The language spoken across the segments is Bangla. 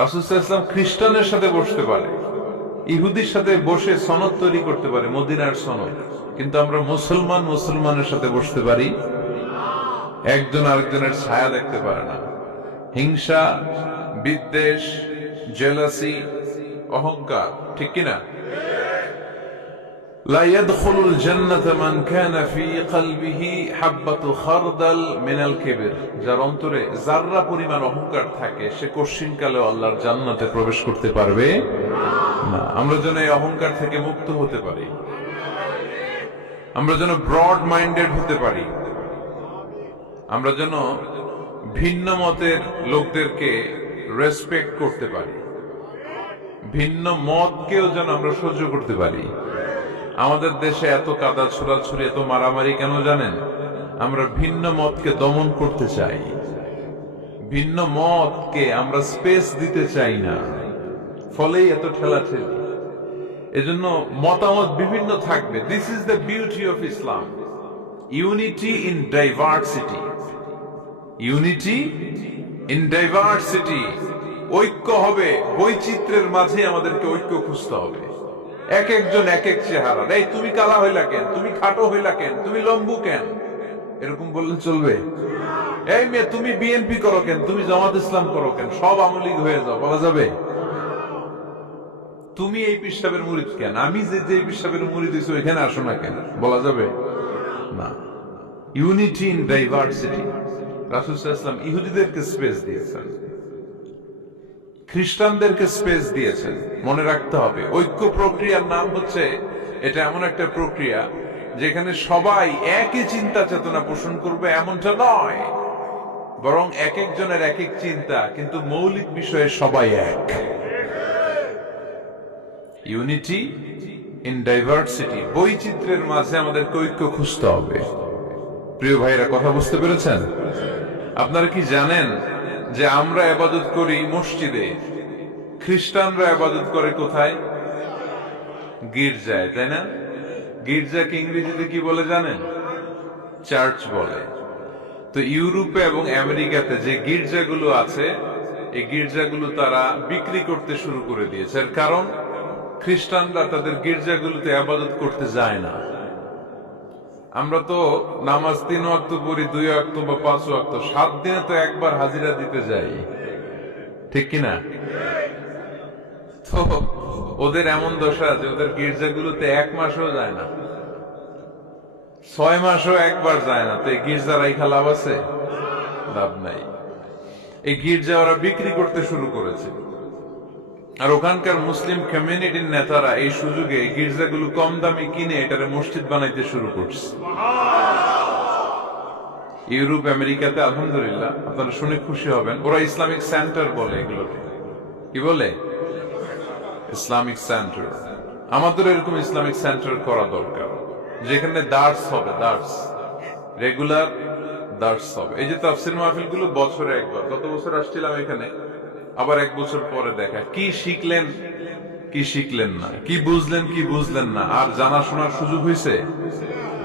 রাসূল সাল্লাল্লাহু আলাইহি ওয়াসাল্লাম খ্রিস্টানের সাথে বসতে পারে, ইহুদির সাথে বসে সনদ তৈরি করতে পারে, মদিনার সনদ। কিন্তু আমরা মুসলমানের সাথে বসতে পারি, একজন আরেকজনের ছায়া দেখতে পারে না। হিংসা, বিদ্বেষ, জেলাসি, অহংকার, ঠিক কিনা? লা ইয়াদখুলুল জান্নাতা মান কানা ফি কলবিহি হাববাতু খারদাল মিনাল কিবর। যার অন্তরে যাররা পরিমাণ অহংকার থাকে সে কোশ্চিনকালেও আল্লাহর জান্নাতে প্রবেশ করতে পারবে না। আমরা যেন এই অহংকার থেকে মুক্ত হতে পারি, আমরা যেন ব্রড মাইন্ডেড হতে পারি, আমরা যেন ভিন্ন মতের লোকদেরকে রেসপেক্ট করতে পারি, ভিন্ন মতকেও যেন আমরা সহ্য করতে পারি। আমাদের দেশে এত কাদা ছোড়াছুড়ি, এত মারামারি কেন জানেন? আমরা ভিন্ন মতকে দমন করতে চাই, ভিন্ন মতকে আমরা স্পেস দিতে চাই না, ফলেই এত ঠেলাঠেলি। এজন্য মতামত বিভিন্ন থাকবে। This is the beauty of Islam, unity in diversity, unity in diversity. ঐক্য হবে, বৈচিত্র্যের মাঝে আমাদেরকে ঐক্য খুঁজতে হবে। এক একজন এক এক চেহারা। এই তুমি কালা হইলা কেন, তুমি খাটো হইলা কেন, তুমি লম্বু কেন, এরকম বললে চলবে? এই মেয়ে তুমি বিএনপি করো কেন, তুমি জামাত ইসলাম করো কেন, সব আওয়ামী লীগ হয়ে যাও, বলা যাবে? তুমি এই পীর সাহেবের মুরিদ কেন, আমি যে পীর সাহেবের মুরিদ হইছি ওইখানে আসো না কেন, বলা যাবে না। Unity in diversity. রাসূল সাল্লাল্লাহু আলাইহি ওয়াসাল্লাম ইহুদিদেরকে স্পেস দিয়েছেন, খ্রিস্টানদেরকে স্পেস দিয়েছেন। মনে রাখতে হবে, ঐক্য প্রক্রিয়ার নাম হচ্ছে, এটা এমন একটা প্রক্রিয়া যেখানে সবাই একই চিন্তা চেতনা পোষণ করবে এমনটা নয়, বরং এক একজনের এক এক চিন্তা, কিন্তু মৌলিক বিষয়ে সবাই এক। ইউনিটি ইন ডাইভার্সিটি, বৈচিত্র্যের মাঝে আমাদের ঐক্য খুঁজতে হবে। প্রিয় ভাইরা, কথা বুঝতে পেরেছেন? আপনারা কি জানেন যে আমরা ইবাদত করি মসজিদে, খ্রিস্টানরা ইবাদত করে কোথায়? গির্জায়, তাই না? গির্জাকে ইংরেজিতে কি বলে জানেন? চার্চ বলে। তো ইউরোপে এবং আমেরিকাতে যে গির্জাগুলো আছে, এই গির্জাগুলো তারা বিক্রি করতে শুরু করে দিয়েছে। এর কারণ খ্রিস্টানরা তাদের গির্জাগুলোতে ইবাদত করতে যায় না। আমরা তো নামাজ 3 ওয়াক্ত পড়ি, 2 ওয়াক্ত বা 5 ওয়াক্ত, 7 দিনে তো একবার হাজিরা দিতে যাই, ঠিক কিনা? তো ওদের এমন দশা যে ওদের গির্জাগুলোতে 1 মাসও যায় না, 6 মাসও একবার যায় না। তো এই গির্জা রাইখা লাভ আছে? লাভ নাই। এই গির্জা ওরা বিক্রি করতে শুরু করেছে, আর ওখানকার মুসলিম কমিউনিটির নেতারা এই সুযোগে গির্জাগুলো কম দামে কিনে এটারে মসজিদ বানাইতে শুরু করছে। ইউরোপ আমেরিকাতে আলহামদুলিল্লাহ, আপনারা শুনে খুশি হবেন, ওরা ইসলামিক সেন্টার বলে এগুলোকে। কি বলে? Islamic centre. আমাদের এরকম ইসলামিক সেন্টার করা দরকার, যেখানে দার্স হবে, দার্স, রেগুলার দার্স হবে। এই যে তাফসীর মাহফিল গুলো বছরে একবার, গত বছর আসছিলাম এখানে, আবার 1 বছর পরে দেখা, কি শিখলেন কি শিখলেন না, কি বুঝলেন না, আর জানা শোনার সুযোগ হয়েছে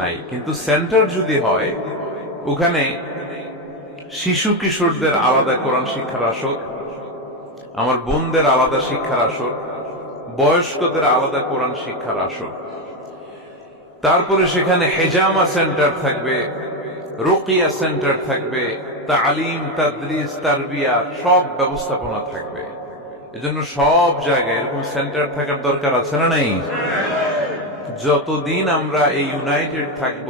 নাই। কিন্তু সেন্টার যদি হয়, ওখানে শিশু কিশোরদের আলাদা কোরআন শিক্ষার আসর, আমার বোনদের আলাদা শিক্ষার আসর, বয়স্কদের আলাদা কোরআন শিক্ষার আসর, তারপরে সেখানে হেজামা সেন্টার থাকবে, রুকিয়া সেন্টার থাকবে, তালিম, তাদরিস, তারবিয়াত, সব ব্যবস্থাপনা থাকবে। এজন্য সব জায়গায় এরকম সেন্টার থাকার দরকার আছে না নাই? যতদিন আমরা এই ইউনাইটেড থাকব,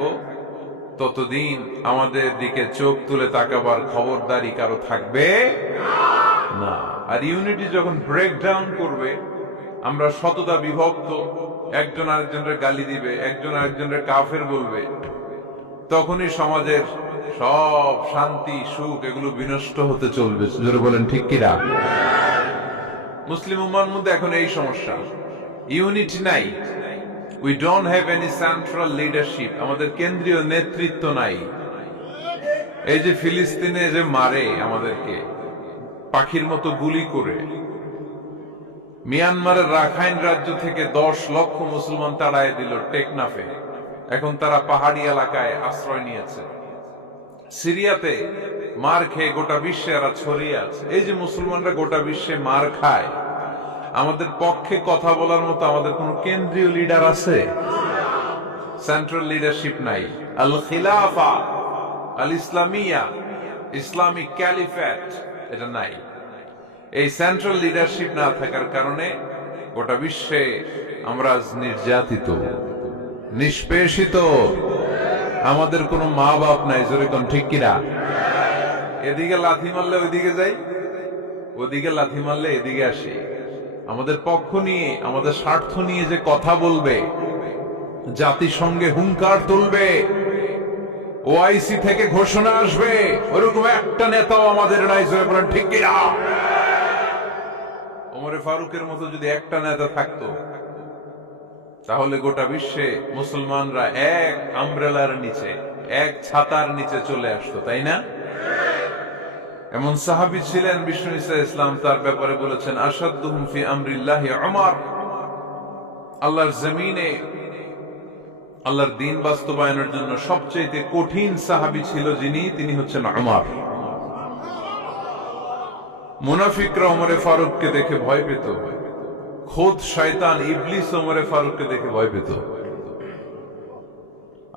ততদিন আমাদের দিকে চোখ তুলে তাকাবার খবরদারি কারো থাকবে না। আর ইউনিটি যখন ব্রেকডাউন করবে, আমরা শততা বিভক্ত, একজন আরেকজনের গালি দিবে, একজন আরেকজনের কাফের বলবে, তখনই সমাজের সব শান্তি সুখ এগুলো বিনষ্ট হতে চলবে। জোরে বলেন ঠিক কিনা? মুসলিম উম্মার মধ্যে এখন এই সমস্যা, ইউনিটি নাই। We don't have any central leadership, আমাদের কেন্দ্রীয় নেতৃত্ব নাই। এই যে ফিলিস্তিনে যে মারে আমাদেরকে পাখির মতো গুলি করে, মিয়ানমারের রাখাইন রাজ্য থেকে 10 লক্ষ মুসলমান তাড়ায় দিল টেকনাফে, এখন তারা পাহাড়ি এলাকায় আশ্রয় নিয়েছে। সিরিয়াতে মার খেয়ে গোটা বিশ্বে এরা ছড়িয়ে আছে। এই যে মুসলমানরা গোটা বিশ্বে মার খায়, আমাদের পক্ষে কথা বলার মতো আমাদের কোন কেন্দ্রীয় লিডার আছে? সেন্ট্রাল লিডারশিপ নাই। আল খিলাফা আল ইসলামিয়া, ইসলামিক ক্যালিফেট, এটা নাই। এই সেন্ট্রাল লিডারশিপ না থাকার কারণে গোটা বিশ্বে আমরা নির্যাতিত, নিষ্পেষিত। আমাদের কোনো মা বাপ নাই, জোরে কোন ঠিক কিনা? এদিকে লাথি মারলে ওইদিকে যাই, ওদিকে লাথি মারলে এদিকে আসি। আমাদের পক্ষ নিয়ে, আমাদের স্বার্থ নিয়ে যে কথা বলবে, জাতিসংঘে হুঙ্কার তুলবে, ওআইসি থেকে ঘোষণা আসবে, ওরকম একটা নেতাও আমাদের নাই, জোরে বলেন ঠিক কিনা? ওমরে ফারুকের মতো যদি একটা নেতা থাকতো, তাহলে গোটা বিশ্বে মুসলমানরা এক আমব্রেলার নিচে, এক ছাতার নিচে চলে আসতো, তাই না? এমন সাহাবী ছিলেন বিষ্ণু ইসা ইসলাম তার ব্যাপারে বলেছেন, আশাদ্দুহুম ফি আমরিল্লাহি উমর। আল্লাহর জমিনে আল্লাহর দ্বীন বাস্তবায়নের জন্য সবচেয়ে কঠিন সাহাবী ছিল যিনি, তিনি হচ্ছেন উমর। মুনাফিকরা ওমরে ফারুককে দেখে ভয় পেত, খোদ শয়তান ইবলিস ওমরে ফারুককে দেখে ভয় পেত।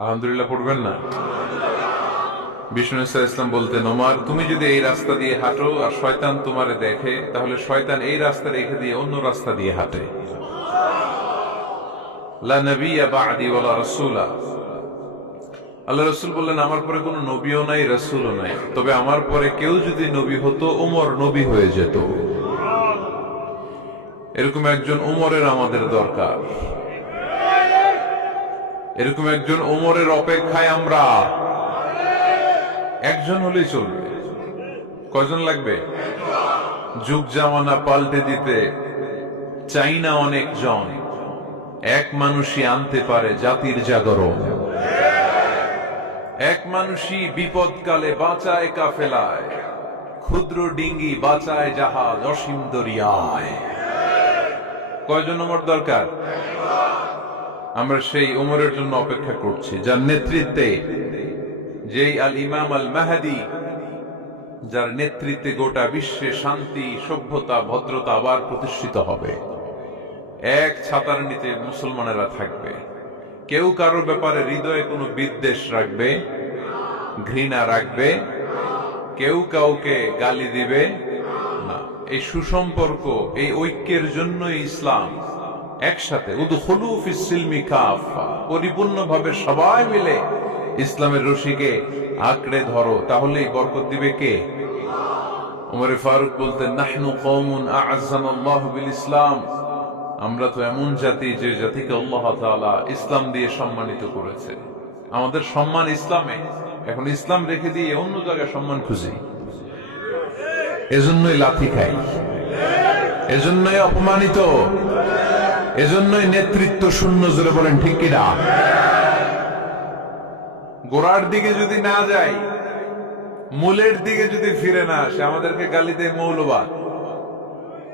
আলহামদুলিল্লাহ পড়বেন না? বিষ্ণু ইসলাম বলতেন, ওমর তুমি যদি এই রাস্তা দিয়ে হাঁটো আর শয়তান তোমারে দেখে, তাহলে শয়তান এই রাস্তা রেখে দিয়ে অন্য রাস্তা দিয়ে হাঁটে। লা নবিয়্যা বা'দি ওয়ালা রাসূলা। আল্লাহ রাসূল বললেন, আমার পরে কোনো নবীও নাই, রাসূলও নাই, তবে আমার পরে কেউ যদি নবী হতো, ওমর নবী হয়ে যেত। এরকম একজন ওমরের আমাদের দরকার। এরকম একজন ওমরের অপেক্ষায় আমরা। একজন হলেই চলবে। কয়জন লাগবে? যুগ জামানা পাল্টে দিতে চাই না অনেক জন, এক মানুষই আনতে পারে জাতির জাগরণ। এক মানুষই বিপদকালে বাঁচায় কাফেলায়, ক্ষুদ্র ডিঙ্গি বাঁচায় জাহাজ অসীম দরিয়ায়। কয়জন ওমর দরকার? আমরা সেই ওমরের জন্য অপেক্ষা করছি, যার নেতৃত্বে, যেই আল ইমাম আল মাহদি, যার নেতৃত্বে গোটা বিশ্বে শান্তি, সভ্যতা, ভদ্রতা আবার প্রতিষ্ঠিত হবে। এক ছাতার নিচে মুসলমানেরা থাকবে। কেউ কারো ব্যাপারে হৃদয়ে কোনো বিদ্বেষ রাখবে, ঘৃণা রাখবে, কেউ কাউকে গালি দিবে না। এই সুসম্পর্ক, এই ঐক্যের জন্যই ইসলাম একসাথে উদখুলু ফিস সিলমি কাফা, পরিপূর্ণভাবে সবাই মিলে ইসলামের রশিকে আঁকড়ে ধরো, তাহলেই বরকত দিবে কে? ওমর ফারুক বলতেন, নাহনু কওমুন আ'আজ্জানাল্লাহু বিল ইসলাম। আমরা তো এমন জাতি যে জাতিকে আল্লাহ তাআলা ইসলাম দিয়ে সম্মানিত করেছে। আমাদের সম্মান ইসলামে। এখন ইসলাম রেখে দিয়ে অন্য জায়গায় সম্মান খুঁজি, এজন্যই লাথি খাই, এজন্যই অপমানিত, এজন্যই নেতৃত্ব শূন্য। জোরে বলেন ঠিক কিনা? গোড়ার দিকে যদি না যাই, মূলের দিকে যদি ফিরে না আসে, আমাদেরকে গালি দেয় মৌলবাদ।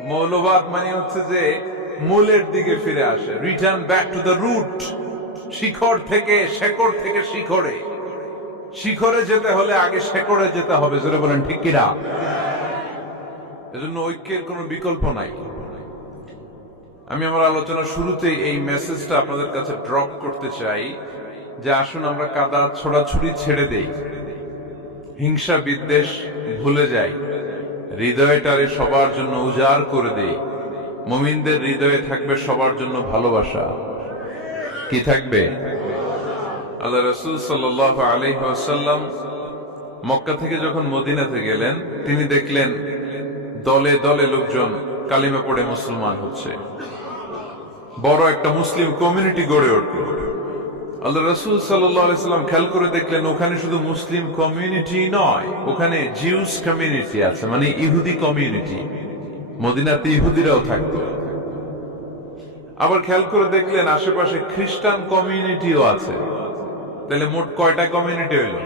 মৌলবাদ মানে হচ্ছে যে মূলের দিকে ফিরে আসে, return back to the root. শিখর থেকে, শেকড় থেকে শিখরে। শিখরে যেতে হলে আগে শেকড়ে যেতে হবে। জোরে বলেন ঠিক কিনা? এজন্য ঐক্যের কোনো বিকল্প নাই। আমি আমার আলোচনা শুরুতেই এই মেসেজটা আপনাদের কাছে ড্রপ করতে চাই যে আসুন আমরা কাদা ছোড়াছুড়ি ছেড়ে দেই, হিংসা বিদ্বেষ ভুলে যাই, হৃদয়টারে সবার জন্য উজাড় করে দেই। মুমিনদের হৃদয়ে থাকবে সবার জন্য ভালোবাসা। কি থাকবে? আল্লাহ রাসূল সাল্লাল্লাহু আলাইহি ওয়াসাল্লাম মক্কা থেকে যখন মদিনাতে গেলেন, তিনি দেখলেন দলে দলে লোকজন কালিমা পড়ে মুসলমান হচ্ছে। বড় একটা মুসলিম কমিউনিটি গড়ে উঠল। আল্লাহ রাসূল সাল্লাল্লাহু আলাইহি ওয়াসাল্লাম খেয়াল করে দেখলেন ওখানে শুধু মুসলিম কমিউনিটি নয়, ওখানে জিউস কমিউনিটি আছে, মানে ইহুদি কমিউনিটি। মদিনাতে ইহুদিরাও থাকতো। আবার খেয়াল করে দেখলেন আশেপাশে খ্রিস্টান কমিউনিটিও আছে। তাহলে মোট কয়টা কমিউনিটি হইল?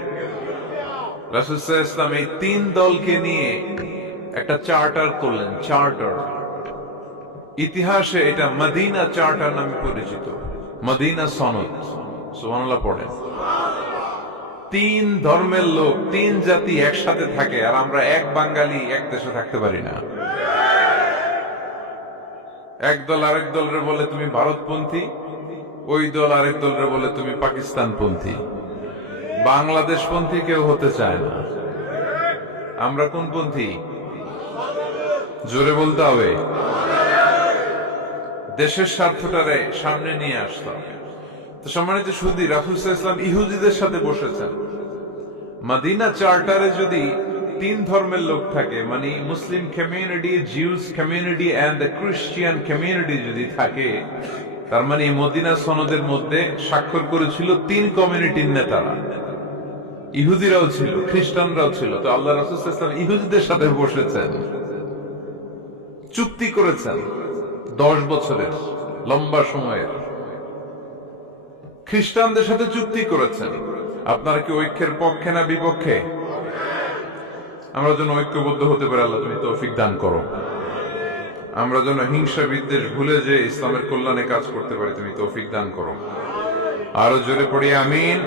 রাসূল সাল্লাল্লাহু আলাইহি ওয়াসাল্লাম এই তিন দলকে নিয়ে একটা চার্টার করলেন। চার্টার, ইতিহাসে এটা মদিনা চার্টার নামে পরিচিত। মদিনা সনদ। সুবহানাল্লাহ পড়েন। তিন ধর্মের লোক, তিন জাতি একসাথে থাকে, আর আমরা এক বাঙালি এক দেশে থাকতে পারি না। এক দল আরেক দলরে বলে তুমি ভারতপন্থী, ওই দল আরেক দলরে বলে তুমি পাকিস্তানপন্থী। বাংলাদেশপন্থী কেউ হতে চায় না। আমরা কোন পন্থী? জোরে বলতে হবে। দেশের স্বার্থটারে সামনে নিয়ে আসতে হবে। তো সম্মানিত সুধী, রাসূল সাল্লাল্লাহু আলাইহি ওয়াসাল্লাম ইহুদিদের সাথে বসেছেন। মদিনা চার্টারে যদি তিন ধর্মের লোক থাকে, মানে Muslim community, Jews community and the Christian community যদি থাকে, তার মানে মদিনা সনদের মধ্যে স্বাক্ষর করেছিল তিন কমিউনিটির নেতারা। ইহুদিরাও ছিল, খ্রিস্টানরাও ছিল। তো আল্লাহ রাসূল সাল্লাল্লাহু আলাইহি ওয়াসাল্লাম ইহুদিদের সাথে বসেছেন, চুক্তি করেছেন 10 বছরের লম্বা সময়ের। খ্রিস্টানদের সাথে চুক্তি করেছেন। আপনারা কি ঐক্যের পক্ষে না বিপক্ষে? আমরা যেন ঐক্যবদ্ধ হতে পারি, আল্লাহ তুমি তৌফিক দান করো। আমরা যেন হিংসা বিদ্বেষ ভুলে যে ইসলামের কল্যাণে কাজ করতে পারি, তুমি তৌফিক দান করো। আরো জোরে পড়ি আমিন।